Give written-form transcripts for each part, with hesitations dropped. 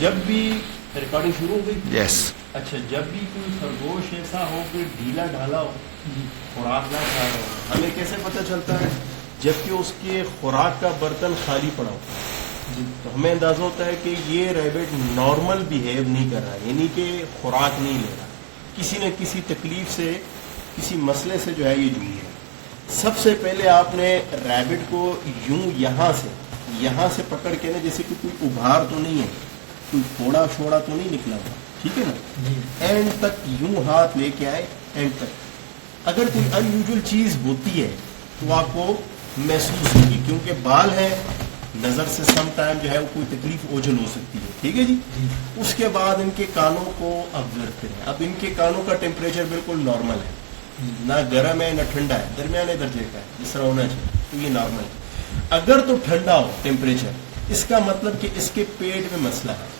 جب بھی ریکارڈنگ شروع ہو گئی؟ یس. اچھا، جب بھی کوئی خرگوش ایسا ہو کہ ڈھیلا ڈھالا ہو، خوراک نہ کھا رہا ہو، ہمیں کیسے پتہ چلتا ہے؟ جب کہ اس کے خوراک کا برتن خالی پڑا ہو تو ہمیں اندازہ ہوتا ہے کہ یہ ریبٹ نارمل بیہیو نہیں کر رہا، یعنی کہ خوراک نہیں لے رہا، کسی نہ کسی تکلیف سے، کسی مسئلے سے جو ہے یہ جوجھ ہے. سب سے پہلے آپ نے ریبٹ کو یوں یہاں سے پکڑ کے نا، جیسے کہ کوئی ابھار تو نہیں ہے، کوئی پھوڑا چھوڑا تو نہیں نکلا ہوا، ٹھیک ہے نا، اینڈ تک یوں ہاتھ لے کے آئے، اینڈ تک. اگر کوئی ان یوزول چیز ہوتی ہے تو آپ کو محسوس ہوگی، کیونکہ بال ہے، نظر سے سم ٹائم جو ہے وہ کوئی تکلیف اوجھل ہو سکتی ہے، ٹھیک ہے جی. اس کے بعد ان کے کانوں کو آبزرو کریں. اب ان کے کانوں کا ٹیمپریچر بالکل نارمل ہے، نہ گرم ہے نہ ٹھنڈا ہے، درمیانے درجے کا ہے، جس طرح ہونا چاہیے، تو یہ نارمل ہے. اگر تو ٹھنڈا ہو ٹیمپریچر، اس کا مطلب کہ اس کے پیٹ میں مسئلہ ہے،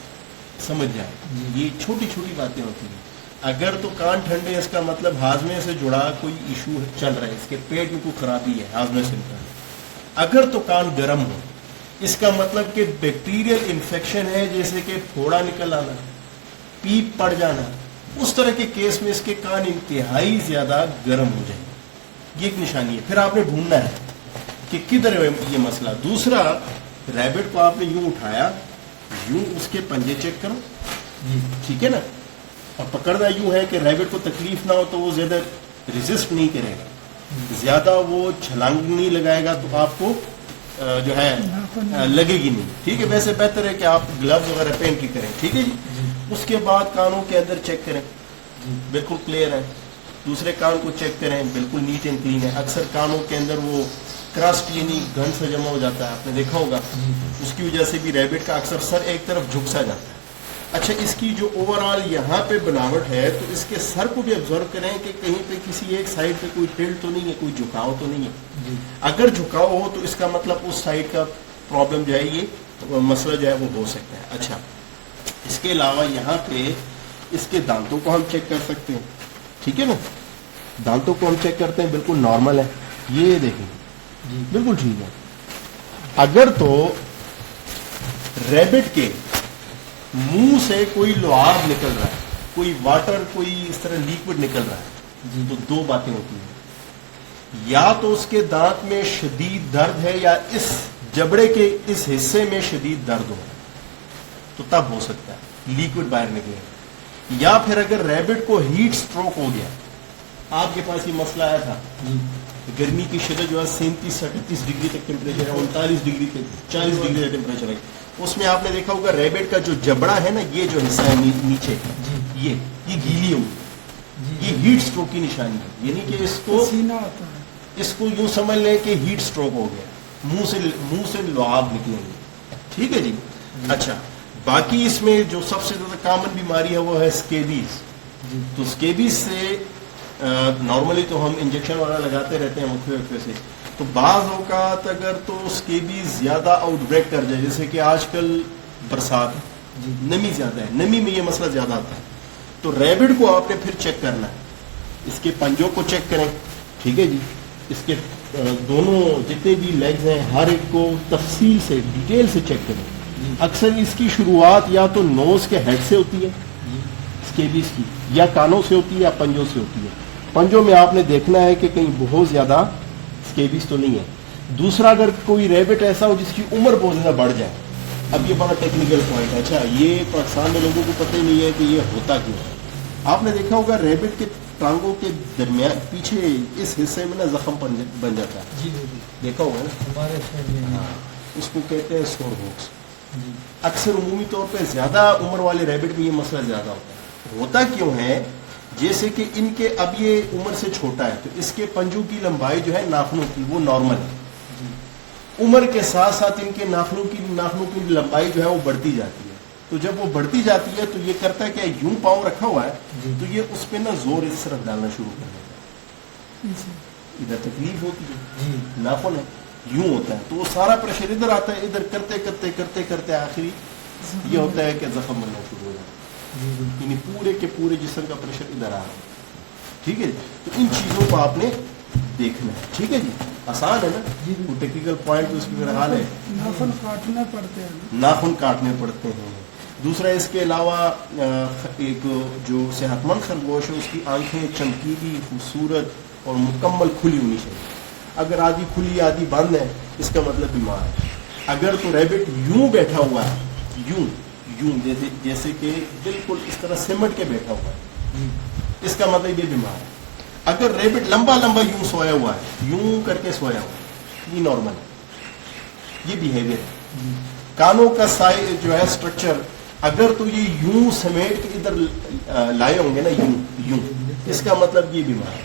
سمجھ جائے. یہ چھوٹی چھوٹی باتیں ہوتی ہیں. اگر تو کان ٹھنڈے، اس کا مطلب ہاضمے سے جڑا کوئی ایشو چل رہا ہے، اس کے پیٹ میں کوئی خرابی ہے، ہاضمے سے جڑا. اگر تو کان گرم ہو، اس کا مطلب کہ بیکٹیریل انفیکشن ہے، جیسے کہ پھوڑا نکل آنا، پیپ پڑ جانا. اس طرح کے کیس میں اس کے کان انتہائی زیادہ گرم ہو جائیں. یہ ایک نشانی ہے. پھر آپ نے ڈھونڈنا ہے کہ کدھر ہے یہ مسئلہ. دوسرا، ریبٹ کو آپ نے یوں اٹھایا، یوں اس کے پنجے چیک کرو، ٹھیک ہے نا، اور پکڑنا یوں ہے کہ ریبٹ کو تکلیف نہ ہو تو وہ زیادہ ریزسٹ نہیں کرے گا، زیادہ وہ چھلانگ نہیں لگائے گا تو آپ کو جو ہے لگے گی نہیں، ٹھیک ہے. ویسے بہتر ہے کہ آپ گلوز وغیرہ پہن کے کریں، ٹھیک ہے جی. اس کے بعد کانوں کے اندر چیک کریں، بالکل کلیئر ہے. دوسرے کان کو چیک کریں، بالکل نیٹ اینڈ کلین ہے. اکثر کانوں کے اندر وہ کرسٹ یعنی گھن سے جمع ہو جاتا ہے، آپ نے دیکھا ہوگا، اس کی وجہ سے بھی ریبٹ کا اکثر سر ایک طرف جھک سا جاتا ہے. اچھا، اس کی جو اوور آل یہاں پہ بناوٹ ہے، تو اس کے سر کو بھی آبزرو کریں کہ کہیں پہ کسی ایک سائڈ پہ کوئی ٹلٹ تو نہیں ہے، کوئی جھکاؤ تو نہیں ہے. اگر جھکاؤ ہو تو اس کا مطلب اس سائڈ کا پرابلم جو ہے، یہ مسئلہ جو ہے وہ ہو سکتا ہے. اچھا، اس کے علاوہ یہاں پہ اس کے دانتوں کو ہم چیک کر سکتے ہیں، ٹھیک ہے نا. دانتوں کو ہم چیک کرتے ہیں، بالکل نارمل ہے، یہ دیکھیں بالکل ٹھیک ہے. اگر تو ریبٹ کے منہ سے کوئی لعاب نکل رہا ہے، کوئی واٹر، کوئی اس طرح لیکوڈ نکل رہا ہے، تو دو باتیں ہوتی ہیں. یا تو اس کے دانت میں شدید درد ہے، یا اس جبڑے کے اس حصے میں شدید درد ہو، تو تب ہو سکتا ہے لیکوڈ باہر نکلے. یا پھر اگر ریبٹ کو ہیٹ سٹروک ہو گیا، آپ کے پاس یہ مسئلہ آیا تھا، گرمی کی شدت جو ہے 37-38 ڈگری تک ٹیمپریچر ہے، 39 ڈگری تک 40 ڈگری تک ٹیمپریچر ہے. اس میں آپ نے دیکھا ہوگا ریبٹ کا جو جبڑا ہے نا، یہ جو حصہ ہے نیچے، یہ گیلی ہوگی، یہ ہیٹ سٹروک کی نشانی ہے. یعنی کہ اس کو یوں سمجھ لیں کہ ہیٹ سٹروک ہو گیا، منہ سے لعاب نکلیں گے، ٹھیک ہے جی. اچھا، باقی اس میں جو سب سے زیادہ کامن بیماری ہے وہ ہے اسکیبیز. تو اسکیبیز سے نارملی تو ہم انجیکشن وغیرہ لگاتے رہتے ہیں وقفے سے. تو بعض اوقات اگر تو اسکیبیز زیادہ آؤٹ بریک کر جائے، جیسے کہ آج کل برسات ہے، نمی زیادہ ہے، نمی میں یہ مسئلہ زیادہ آتا ہے، تو ریبٹ کو آپ نے پھر چیک کرنا ہے. اس کے پنجوں کو چیک کریں، ٹھیک ہے جی. اس کے دونوں جتنے بھی لیگز ہیں، ہر ایک کو تفصیل سے، ڈیٹیل سے چیک کریں. اکثر اس کی شروعات یا تو نوز کے ہیڈ سے ہوتی ہے اسکیبیز کی، یا کانوں سے ہوتی ہے، یا پنجوں سے ہوتی ہے. پنجوں میں آپ نے دیکھنا ہے کہ کہیں بہت زیادہ اسکیبیز تو نہیں ہے. دوسرا، اگر کوئی ریبٹ ایسا ہو جس کی عمر بہت زیادہ بڑھ جائے، اب یہ بڑا ٹیکنیکل پوائنٹ ہے. اچھا، یہ پاکستان میں لوگوں کو پتہ ہی نہیں ہے کہ یہ ہوتا کیوں ہے. آپ نے دیکھا ہوگا ریبٹ کے ٹانگوں کے درمیان پیچھے اس حصے میں نا زخم بن جاتا ہے، جی دیکھا ہوگا نا، ہمارے شہر میں اس کو کہتے ہیں سور ہوکس. اکثر عمومی طور پہ زیادہ عمر والے ریبٹ میں یہ مسئلہ زیادہ ہوتا ہے. ہوتا کیوں ہے؟ جیسے کہ ان کے اب یہ عمر سے چھوٹا ہے، تو اس کے پنجوں کی لمبائی جو ہے ناخنوں کی، وہ نارمل ہے. عمر کے ساتھ ساتھ ان کے ناخنوں کی لمبائی جو ہے وہ بڑھتی جاتی ہے. تو جب وہ بڑھتی جاتی ہے تو یہ کرتا ہے کہ یوں پاؤں رکھا ہوا ہے، تو یہ اس پہ نا زور اس طرف ڈالنا شروع کر دیتا ہے. ادھر تکلیف ہوتی ہے، ناخن ہے، یوں ہوتا ہے، تو وہ سارا پریشر ادھر آتا ہے، ادھر کرتے کرتے کرتے کرتے آخری یہ ہوتا ہے کہ زخم بننا شروع ہو جاتا ہے. یعنی پورے کے پورے جسم کا پریشر ادھر آ رہا ہے، ٹھیک ہے جی. تو ان چیزوں کو آپ نے دیکھنا ہے، ٹھیک ہے جی. آسان ہے نا، وہ ٹیکنیکل پوائنٹ اس کی حال ہے. ناخن کاٹنے پڑتے ہیں، ناخن کاٹنے پڑتے ہیں. دوسرا اس کے علاوہ ایک جو صحت مند خرگوش ہے اس کی آنکھیں چمکیلی خوبصورت اور مکمل کھلی ہونی چاہیے. اگر آدھی کھلی آدھی بند ہے اس کا مطلب بیمار ہے. اگر تو ریبٹ یوں بیٹھا ہوا ہے یوں یوں جیسے کہ بالکل اس طرح سمٹ کے بیٹھا ہوا ہے اس کا مطلب یہ بیمار ہے. اگر ریبٹ لمبا لمبا یوں سویا ہوا ہے یوں کر کے سویا ہوا ہے یہ نارمل ہے, یہ بیہیویئر ہے. کانوں کا سائز جو ہے سٹرکچر اگر تو یہ یوں سمیٹ کے ادھر لائے ہوں گے نا یوں یوں اس کا مطلب یہ بیمار ہے.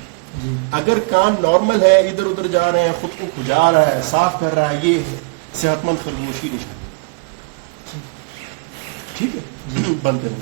اگر کان نارمل ہے ادھر ادھر جا رہے ہیں خود کو کھجا رہا ہے صاف کر رہا ہے یہ صحت مند خرگوش کی نشانی. ٹھیک ہے بند کریں.